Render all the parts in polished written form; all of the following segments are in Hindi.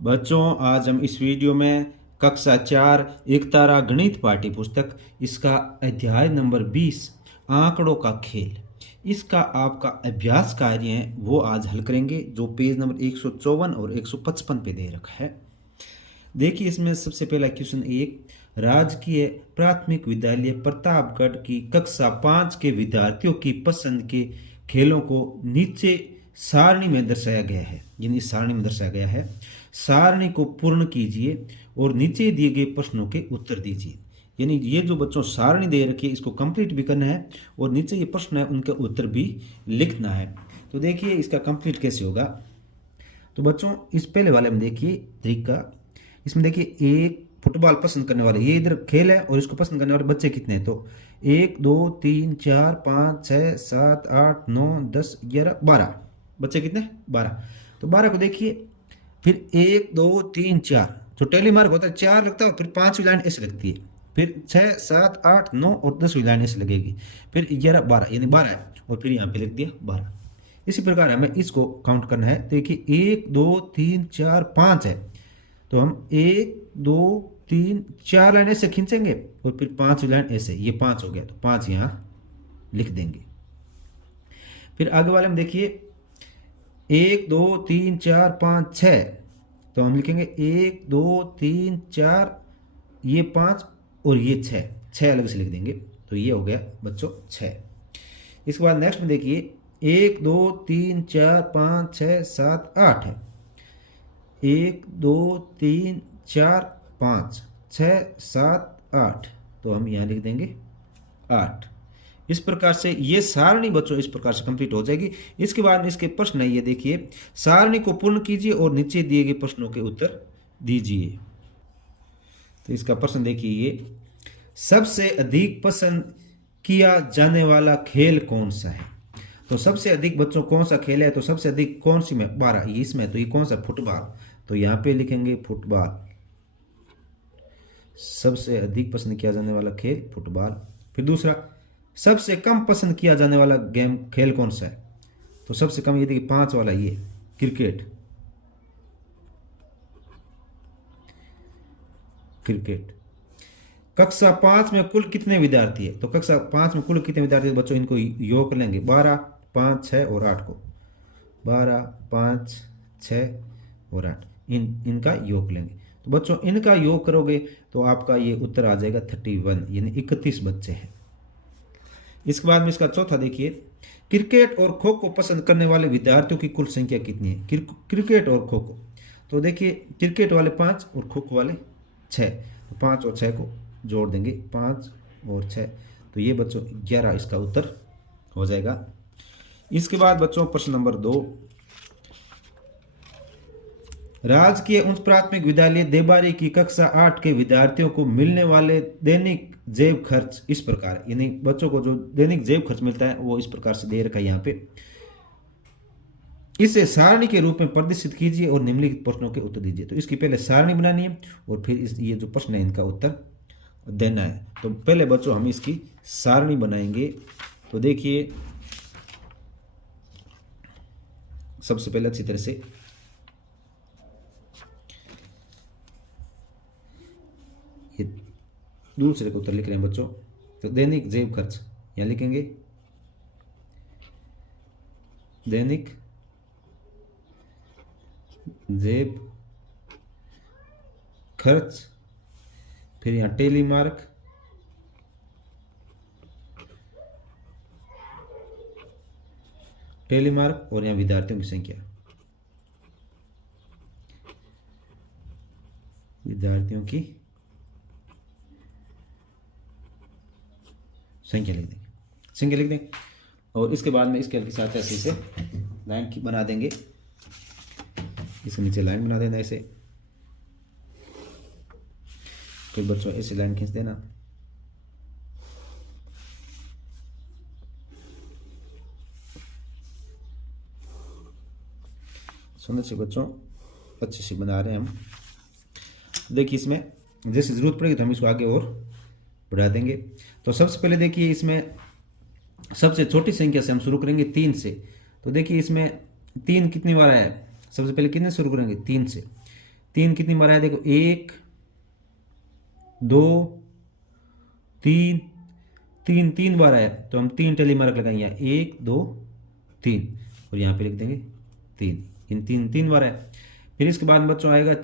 बच्चों, आज हम इस वीडियो में कक्षा 4 एकतारा गणित पाठ्य पुस्तक इसका अध्याय नंबर 20 आंकड़ों का खेल, इसका आपका अभ्यास कार्य है वो आज हल करेंगे, जो पेज नंबर 154 और 155 पे दे रखा है। देखिए, इसमें सबसे पहला क्वेश्चन एक, राजकीय प्राथमिक विद्यालय प्रतापगढ़ की कक्षा 5 के विद्यार्थियों की पसंद के खेलों को नीचे सारणी में दर्शाया गया है। यानी इस सारणी में दर्शाया गया है। सारणी को पूर्ण कीजिए और नीचे दिए गए प्रश्नों के उत्तर दीजिए। यानी ये जो बच्चों सारणी दे रखी है इसको कंप्लीट भी करना है और नीचे ये प्रश्न है उनके उत्तर भी लिखना है। तो देखिए इसका कंप्लीट कैसे होगा। तो बच्चों, इस पहले वाले में देखिए तरीका, इसमें देखिए एक फुटबॉल पसंद करने वाले, ये इधर खेल है और इसको पसंद करने वाले बच्चे कितने हैं। तो 1 2 3 4 5 6 7 8 9 10 11 12 बच्चे कितने, 12। तो 12 को देखिए, फिर 1 2 3 4 जो टेली मार्क होता है 4 लगता है, फिर 5वीं लाइन ऐसे लगती है, फिर 6 7 8 9 और 10वीं लाइन ऐसे लगेगी, फिर 11 12 यानी 12 है और फिर यहाँ पे लिख दिया 12। इसी प्रकार हमें इसको काउंट करना है। देखिए 1 2 3 4 5 है, तो हम 1 2 3 4 लाइन ऐसे खींचेंगे और फिर 5वीं लाइन ऐसे, ये 5 हो गया तो 5 यहाँ लिख देंगे। फिर आगे वाले में देखिए 1 2 3 4 5 6, तो हम लिखेंगे 1 2 3 4, ये 5 और ये 6 अलग से लिख देंगे। तो ये हो गया बच्चों 6। इसके बाद नेक्स्ट में देखिए 1 2 3 4 5 6 7 8 है, 1 2 3 4 5 6 7 8, तो हम यहाँ लिख देंगे 8। इस प्रकार से ये सारणी बच्चों इस प्रकार से कंप्लीट हो जाएगी। इसके बाद में इसके प्रश्न है, ये देखिए सारणी को पूर्ण कीजिए और नीचे दिए गए प्रश्नों के उत्तर दीजिए। तो इसका प्रश्न देखिए, ये सबसे अधिक पसंद किया जाने वाला खेल कौन सा है। तो सबसे अधिक बच्चों कौन सा खेल है, तो सबसे अधिक कौन सी में 12, ये इसमें, तो ये कौन सा, फुटबॉल, तो यहाँ पे लिखेंगे फुटबॉल। सबसे अधिक पसंद किया जाने वाला खेल फुटबॉल। फिर दूसरा, सबसे कम पसंद किया जाने वाला गेम खेल कौन सा है, तो सबसे कम ये देखिए 5 वाला, ये क्रिकेट। क्रिकेट। कक्षा 5 में कुल कितने विद्यार्थी है, तो कक्षा 5 में कुल कितने विद्यार्थी बच्चों, इनको योग कर लेंगे 12 5 6 और 8 को, 12 5 6 और 8 इनका योग लेंगे। तो बच्चों इनका योग करोगे तो आपका ये उत्तर आ जाएगा 31, यानी 31 बच्चे हैं। इसके बाद में इसका चौथा देखिए, क्रिकेट और खो खो पसंद करने वाले विद्यार्थियों की कुल संख्या कितनी है। क्रिकेट और खो खो, तो देखिए क्रिकेट वाले 5 और खो खो वाले 6, तो 5 और 6 को जोड़ देंगे, 5 और 6, तो ये बच्चों 11 इसका उत्तर हो जाएगा। इसके बाद बच्चों प्रश्न नंबर 2, राजकीय उच्च प्राथमिक विद्यालय देबारी की कक्षा 8 के विद्यार्थियों को मिलने वाले दैनिक जेब खर्च इस प्रकार, यानी बच्चों को जो दैनिक जेब खर्च मिलता है वो इस प्रकार से दे रखा है यहाँ पे। इसे सारणी के रूप में प्रदर्शित कीजिए और निम्नलिखित प्रश्नों के उत्तर दीजिए। तो इसकी पहले सारणी बनानी है और फिर ये जो प्रश्न है इनका उत्तर देना है। तो पहले बच्चों हम इसकी सारणी बनाएंगे। तो देखिए सबसे पहले अच्छी तरह से ये दूसरे को उत्तर लिख रहे हैं बच्चों। तो दैनिक जेब खर्च यहाँ लिखेंगे, दैनिक जेब खर्च, फिर यहाँ टेली मार्क, और यहाँ विद्यार्थियों की संख्या, विद्यार्थियों की संख्या लिख देंगे, संख्या लिख देंगे। और इसके बाद में इसके साथ ऐसे से लाइन की बना देंगे, इसके नीचे लाइन बना देना ऐसे, फिर बच्चों ऐसे लाइन खींच देना। सुंदर से बच्चों अच्छे से बना रहे हैं हम। देखिए इसमें जैसे ज़रूरत पड़ेगी तो हम इसको आगे और बढ़ा देंगे। तो सबसे पहले देखिए इसमें सबसे छोटी संख्या से हम शुरू करेंगे 3 से। तो देखिए इसमें 3 कितनी बार है, सबसे पहले कितने शुरू करेंगे 3 से। 3 कितनी बार आया देखो, 1 2 3, 3 बार आया, तो हम 3 टेली मार्क लगाएंगे, 1 2 3, और यहाँ पे लिख देंगे 3, इन 3 बार आया। फिर इसके बाद बच्चों आएगा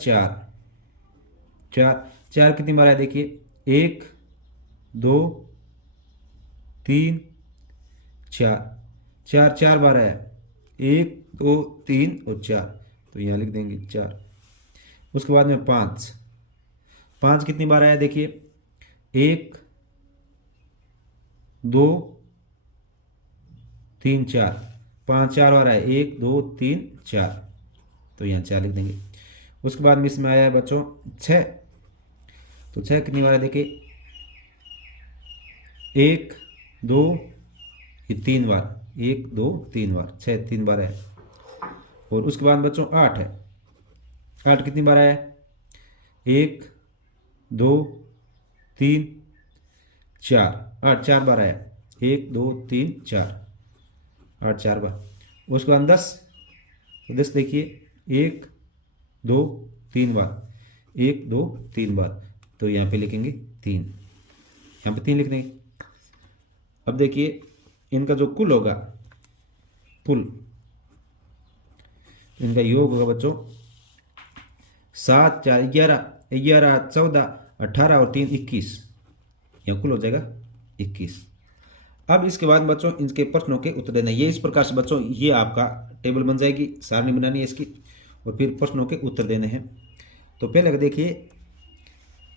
4 कितनी बार आया देखिए, 1 2 3 4, 4 बार आया, 1 2 3 और 4, तो यहाँ लिख देंगे 4। उसके बाद में 5 कितनी बार आया देखिए, 1 2 3 4, 5 4 बार आया, 1 2 3 4, तो यहाँ 4 लिख देंगे। उसके बाद में इसमें आया है बच्चों 6, तो 6 कितनी बार आया देखिए, 1 2 ये 3 बार, 1 2 3 बार, 6 3 बार है। और उसके बाद बच्चों 8 है, 8 कितनी बार आया, 1 2 3 4, 8 4 बार आया, 1 2 3 4, 8 4 बार। उसके बाद 10, तो 10 देखिए 1 2 3 बार, 1 2 3 बार, तो यहाँ पे लिखेंगे 3, यहाँ पे 3 लिख देंगे। अब देखिए इनका जो कुल होगा, कुल इनका योग होगा बच्चों 7 4 11, 11 14 18 और 3 21, यह कुल हो जाएगा 21। अब इसके बाद बच्चों इनके प्रश्नों के उत्तर देना, ये इस प्रकार से बच्चों ये आपका टेबल बन जाएगी, सारणी बनानी है इसकी, और फिर प्रश्नों के उत्तर देने हैं। तो पहले अगर देखिए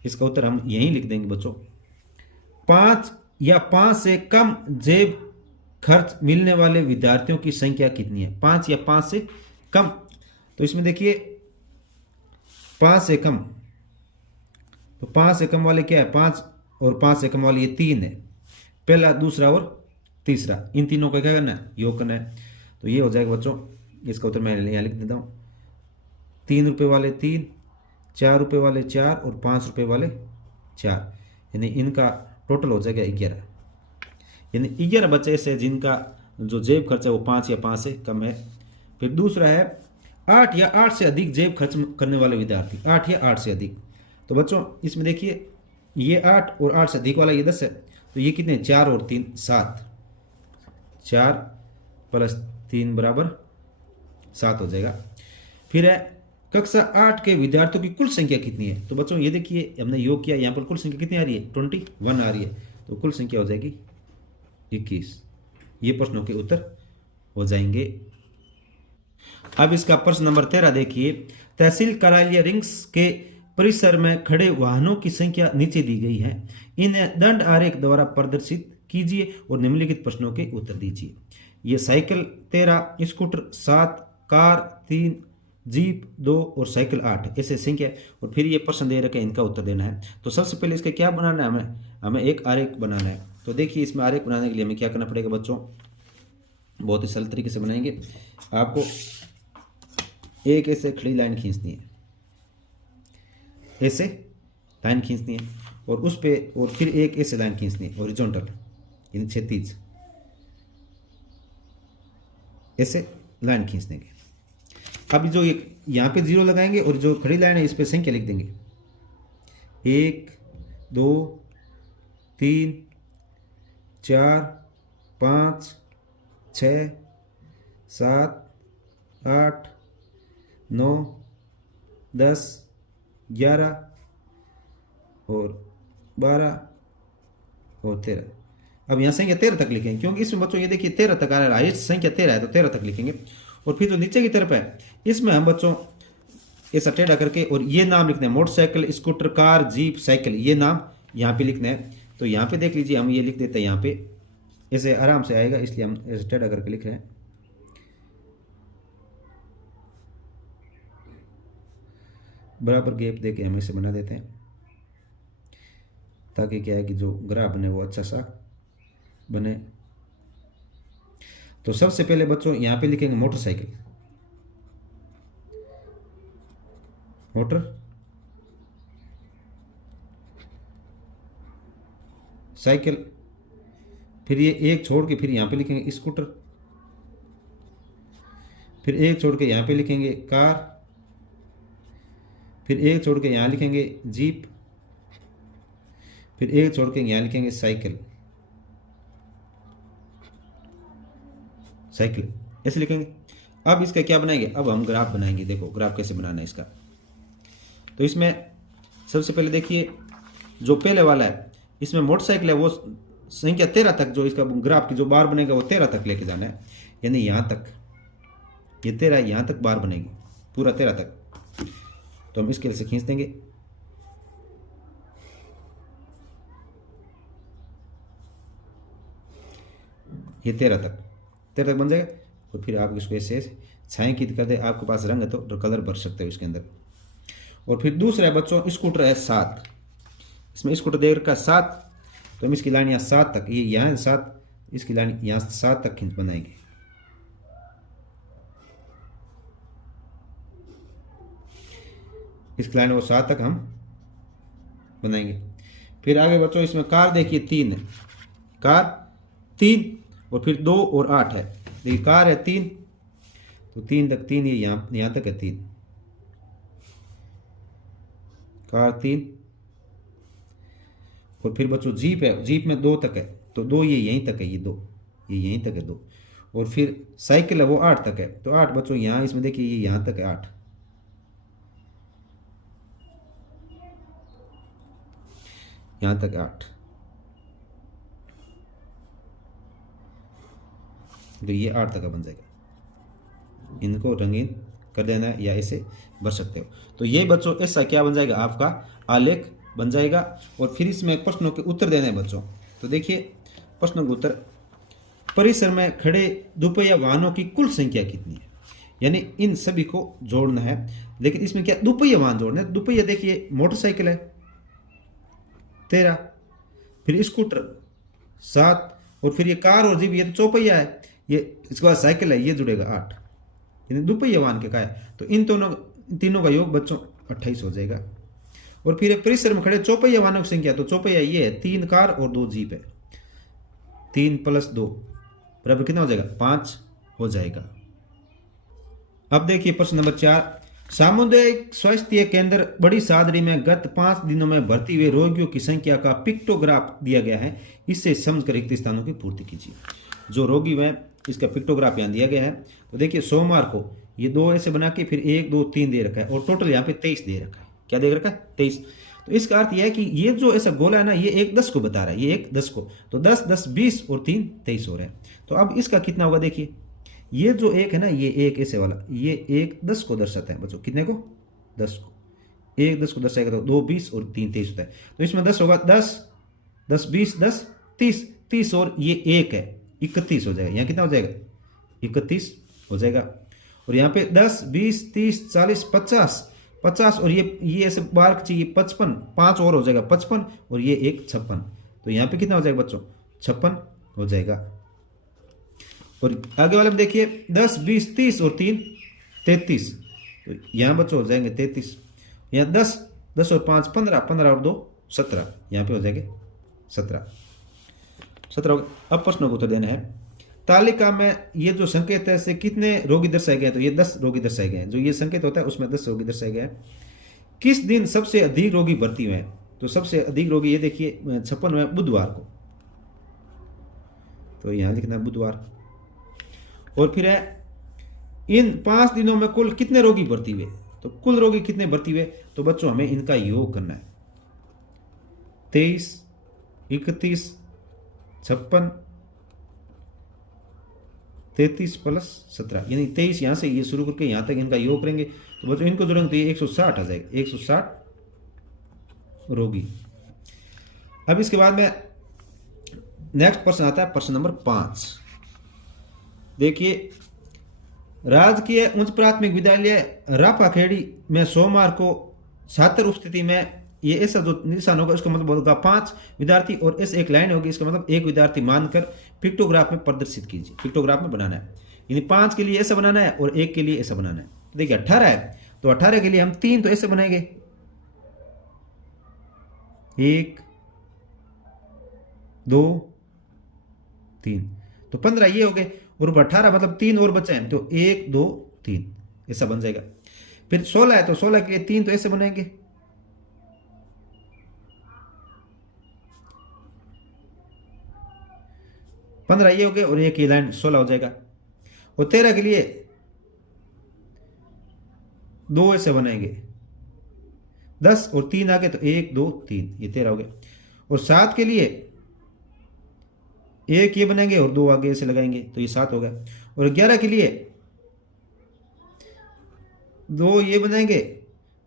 इसका उत्तर हम यहीं लिख देंगे बच्चों, 5 या 5 से कम जेब खर्च मिलने वाले विद्यार्थियों की संख्या कितनी है, 5 या 5 से कम। तो इसमें देखिए 5 से कम, तो 5 से कम वाले क्या है, 5 और 5 से कम वाले ये 3 है, पहला दूसरा और तीसरा, इन तीनों का क्या करना है, योग करना है। तो ये हो जाएगा बच्चों, इसका उत्तर मैं यहाँ लिख देता हूँ, 3 रुपये वाले 3, 4 रुपये वाले 4 और 5 रुपये वाले 4, यानी इनका टोटल हो जाएगा 11, यानी 11 बच्चे ऐसे जिनका जो जेब खर्च है वो 5 या 5 से कम है। फिर दूसरा है 8 या 8 से अधिक जेब खर्च करने वाले विद्यार्थी, 8 या 8 से अधिक। तो बच्चों इसमें देखिए ये 8 और 8 से अधिक वाला ये 10 है, तो ये कितने, 4 और 3 7, 4 प्लस 3 बराबर 7 हो जाएगा। फिर है कक्षा 8 के विद्यार्थियों की कुल संख्या कितनी है। तो बच्चों ये देखिए हमने योग किया, यहाँ पर कुल संख्या कितनी आ रही है, 21 आ रही है, तो कुल संख्या हो जाएगी 21। ये प्रश्नों के उत्तर हो जाएंगे। अब इसका प्रश्न नंबर 13 देखिए, तहसील कार्यालय रिंग्स के परिसर में खड़े वाहनों की संख्या नीचे दी गई है, इन्हें दंड आरेख द्वारा प्रदर्शित कीजिए और निम्नलिखित प्रश्नों के उत्तर दीजिए। ये साइकिल 13, स्कूटर 7, कार 3, जीप 2 और साइकिल 8, ऐसे संख्या। और फिर ये प्रश्न दे रखे इनका उत्तर देना है। तो सबसे पहले इसका क्या बनाना है, हमें एक आरेख बनाना है। तो देखिए इसमें आरेख बनाने के लिए हमें क्या करना पड़ेगा बच्चों, बहुत ही सरल तरीके से बनाएंगे। आपको एक ऐसे खड़ी लाइन खींचनी है, ऐसे लाइन खींचनी है, और उस पे और फिर एक ऐसे लाइन खींचनी है हॉरिजॉन्टल, यानी क्षैतिज, ऐसे लाइन खींचने के। अब जो ये यहाँ पे 0 लगाएंगे और जो खड़ी लाइन है इस पे संख्या लिख देंगे, 1 2 3 4 5 6 7 8 9 10 11 और 12 और 13। अब यहाँ संख्या 13 तक लिखेंगे, क्योंकि इसमें बच्चों ये देखिए 13 तक आ रहा है, हाईएस्ट संख्या 13 है, तो 13 तक लिखेंगे। और फिर जो नीचे की तरफ है इसमें हम बच्चों ऐसा टेढ़ा करके और ये नाम लिखना है, motorcycle, scooter, car, jeep, cycle, ये नाम यहाँ पे लिखना है। तो यहाँ पे देख लीजिए हम ये लिख देते हैं, यहाँ पे ऐसे आराम से आएगा, इसलिए हम ऐसे टेढ़ा करके लिख रहे हैं। बराबर गैप देके हम इसे बना देते हैं, ताकि क्या है कि जो ग्राफ बने वो अच्छा सा बने। तो सबसे पहले बच्चों यहाँ पे लिखेंगे मोटरसाइकिल, मोटर साइकिल, फिर ये एक छोड़ के फिर यहाँ पे लिखेंगे स्कूटर, फिर एक छोड़ के यहाँ पे लिखेंगे कार, फिर एक छोड़ के यहाँ लिखेंगे जीप, फिर एक छोड़ के यहाँ लिखेंगे साइकिल, साइकिल ऐसे लिखेंगे। अब इसका क्या बनाएंगे, अब हम ग्राफ बनाएंगे। देखो ग्राफ कैसे बनाना है इसका। तो इसमें सबसे पहले देखिए जो पहले वाला है, इसमें मोटरसाइकिल है, वो संख्या 13 तक, जो इसका ग्राफ की जो बार बनेगा वो 13 तक लेके जाना है, यानी यहाँ तक, ये 13 यहाँ तक बार बनेगी, पूरा 13 तक। तो हम इसके से खींच देंगे, ये 13 तक बन जाएगा। और फिर आप इसको ऐसे छायांकित कर दे, आपके पास रंग है तो कलर भर सकते हो इसके अंदर। और फिर दूसरा है बच्चों स्कूटर है 7, इसमें स्कूटर दे रखा 7, तो हम इसकी लाइन यहाँ 7 तक, ये यहाँ 7, इसकी लाइन यहाँ 7 तक खींच बनाएंगे। इसकी लाइन वो 7 तक हम बनाएंगे। फिर आगे बच्चों इसमें कार देखिए 3 है, कार 3 और फिर 2 और 8 है। देखिए कार है 3, तो 3 तक 3, ये यहाँ तक है 3, कार 3। और फिर बच्चों जीप है, जीप में 2 तक है, तो 2 ये यहीं तक है, ये 2 ये यहीं तक है 2। और फिर साइकिल है वो 8 तक है, तो 8 बच्चों यहाँ इसमें देखिए ये यहाँ तक है 8, यहाँ तक 8, तो ये 8 तक का बन जाएगा। इनको रंगीन कर देना है या इसे भर सकते हो। तो ये बच्चों ऐसा क्या बन जाएगा, आपका आलेख बन जाएगा। और फिर इसमें प्रश्नों के उत्तर देने हैं बच्चों। तो देखिए प्रश्नों के उत्तर, परिसर में खड़े दोपहिया वाहनों की कुल संख्या कितनी है, यानी इन सभी को जोड़ना है। लेकिन इसमें क्या दोपहिया वाहन जोड़ना है, दोपहिया देखिए मोटरसाइकिल है 13, फिर स्कूटर 7, और फिर ये कार और जीप ये तो चौपहिया है, ये इसके बाद साइकिल है, ये जुड़ेगा 8, यानी दोपहिया वाहन के का है। तो इन तीनों का योग बच्चों 28 हो जाएगा। और फिर परिसर में खड़े चौपहिया वाहनों की संख्या, तो चौपहिया ये है 3 कार और 2 जीप है, 3 + 2 बराबर कितना हो जाएगा, 5 हो जाएगा। अब देखिए प्रश्न नंबर 4, सामुदायिक स्वास्थ्य केंद्र बड़ी सादड़ी में गत 5 दिनों में भर्ती हुए रोगियों की संख्या का पिक्टोग्राफ दिया गया है, इससे समझकर रिक्त स्थानों की पूर्ति कीजिए। जो रोगी हैं इसका पिक्टोग्राफ यहाँ दिया गया है। तो देखिए सोमवार को ये 2 ऐसे बना के फिर 1 2 3 दे रखा है, और टोटल यहाँ पे 23 दे रखा है। क्या दे रखा है, 23। तो इसका अर्थ यह है कि ये जो ऐसा गोला है ना, ये 1 10 को बता रहा है, ये 1 10 को, तो 10 10 20 और 3 23 हो रहा है। तो अब इसका कितना होगा, देखिए ये जो 1 है ना, ये 1 ऐसे वाला, ये 1 10 को दर्शाता है बच्चों, कितने को, 10 को, 1 10 को दर्शाएगा, तो 2 20 और 3 23 होता है। तो इसमें 10 होगा, 10 10 20 10 30 30, और ये 1 है 31 हो जाएगा। यहाँ कितना हो जाएगा, 31 हो जाएगा। और यहाँ पे 10 20 30 40 50 50, और ये ऐसे बार चाहिए 55, 5 और हो जाएगा 55, और ये 1 56, तो यहाँ पे कितना हो जाएगा बच्चों, 56 हो जाएगा। और आगे वाले में देखिए 10 20 30 और 3 33, तो यहाँ बच्चों हो जाएंगे 33। यहाँ 10 10 और 5 15 15 और 2 17, यहाँ पे हो जाएंगे 17 17 हो गए। अब प्रश्नों को उत्तर देना है। तालिका में ये जो संकेत है से कितने रोगी दर्शाए गए हैं, तो ये 10 रोगी दर्शाए गए हैं। जो ये संकेत होता है उसमें 10 रोगी दर्शाए गए हैं। किस दिन सबसे अधिक रोगी भर्ती हुए हैं, तो सबसे अधिक रोगी ये देखिए 56 में बुधवार को, तो यहाँ लिखना है बुधवार। और फिर है इन 5 दिनों में कुल कितने रोगी भर्ती हुए, तो कुल रोगी कितने भर्ती हुए, तो बच्चों हमें इनका योग करना है। 23 31 56 33 + 17, यानी 23 यहाँ से ये शुरू करके यहाँ तक इनका योग करेंगे, तो बच्चों इनको जोड़ेंगे तो ये 160 आ जाएगा, 160 रोगी। अब इसके बाद में नेक्स्ट प्रश्न आता है, प्रश्न नंबर 5। देखिए राजकीय उच्च प्राथमिक विद्यालय राफाखेड़ी में सोमवार को छात्र उपस्थिति में ये ऐसा जो निशान होगा उसका मतलब होगा 5 विद्यार्थी, और ऐसे एक लाइन होगी, इसका मतलब 1 विद्यार्थी मानकर पिक्टोग्राफ में प्रदर्शित कीजिए। पिक्टोग्राफ में बनाना है, यानी 5 के लिए ऐसा बनाना है और 1 के लिए ऐसा बनाना है। देखिए 18 है, तो 18 के लिए हम 3 तो ऐसे बनाएंगे, 1 2 3, तो 15 ये हो गए, और 18 मतलब 3 और बचे हैं, तो 1 2 3 ऐसा बन जाएगा। फिर 16 है तो 16 के लिए 3 तो ऐसे बनेंगे, 15 ये हो गए और एक ये लाइन 16 हो जाएगा। और 13 के लिए 2 ऐसे बनाएंगे, 10 और 3 आ गए तो 1 2 3, ये 13 हो गए। और 7 के लिए एक ये बनाएंगे और 2 आगे ऐसे लगाएंगे तो ये 7 हो गया। और 11 के लिए 2 ये बनाएंगे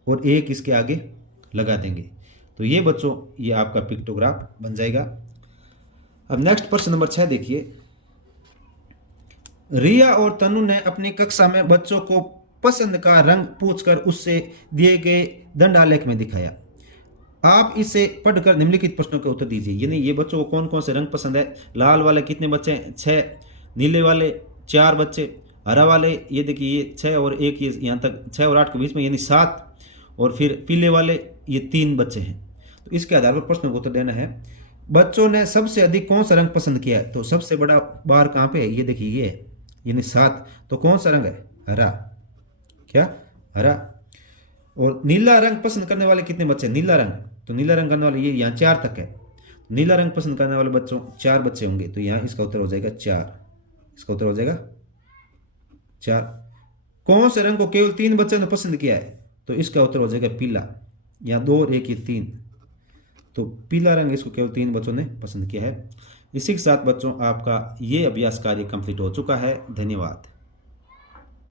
और एक इसके आगे लगा देंगे। तो ये बच्चों ये आपका पिक्टोग्राफ बन जाएगा। अब नेक्स्ट प्रश्न नंबर 6 देखिए। रिया और तनु ने अपनी कक्षा में बच्चों को पसंद का रंग पूछकर उससे दिए गए दंड आलेख में दिखाया। आप इसे पढ़कर निम्नलिखित प्रश्नों के उत्तर दीजिए। यानी ये बच्चों को कौन कौन से रंग पसंद है। लाल वाले कितने बच्चे हैं, 6। नीले वाले 4 बच्चे। हरा वाले ये देखिए ये 6 और 1 ये यहाँ तक 6 और 8 के बीच में यानी 7। और फिर पीले वाले ये 3 बच्चे हैं। तो इसके आधार पर प्रश्नों को उत्तर देना है। बच्चों ने सबसे अधिक कौन सा रंग पसंद किया है, तो सबसे बड़ा बार कहाँ पे है, ये देखिए ये है यानी 7। तो कौन सा रंग है, हरा। क्या, हरा। और नीला रंग पसंद करने वाले कितने बच्चे हैं, नीला रंग। तो नीला रंग करने वाले ये यहाँ 4 तक है। नीला रंग पसंद करने वाले बच्चों 4 बच्चे होंगे। तो यहाँ इसका उत्तर हो जाएगा 4। इसका उत्तर हो जाएगा 4। कौन से रंग को केवल 3 बच्चों ने पसंद किया है, तो इसका उत्तर हो जाएगा पीला। यहाँ 2 और 1 ये 3। तो पीला रंग इसको केवल 3 बच्चों ने पसंद किया है। इसी के साथ बच्चों आपका ये अभ्यास कार्य कंप्लीट हो चुका है। धन्यवाद।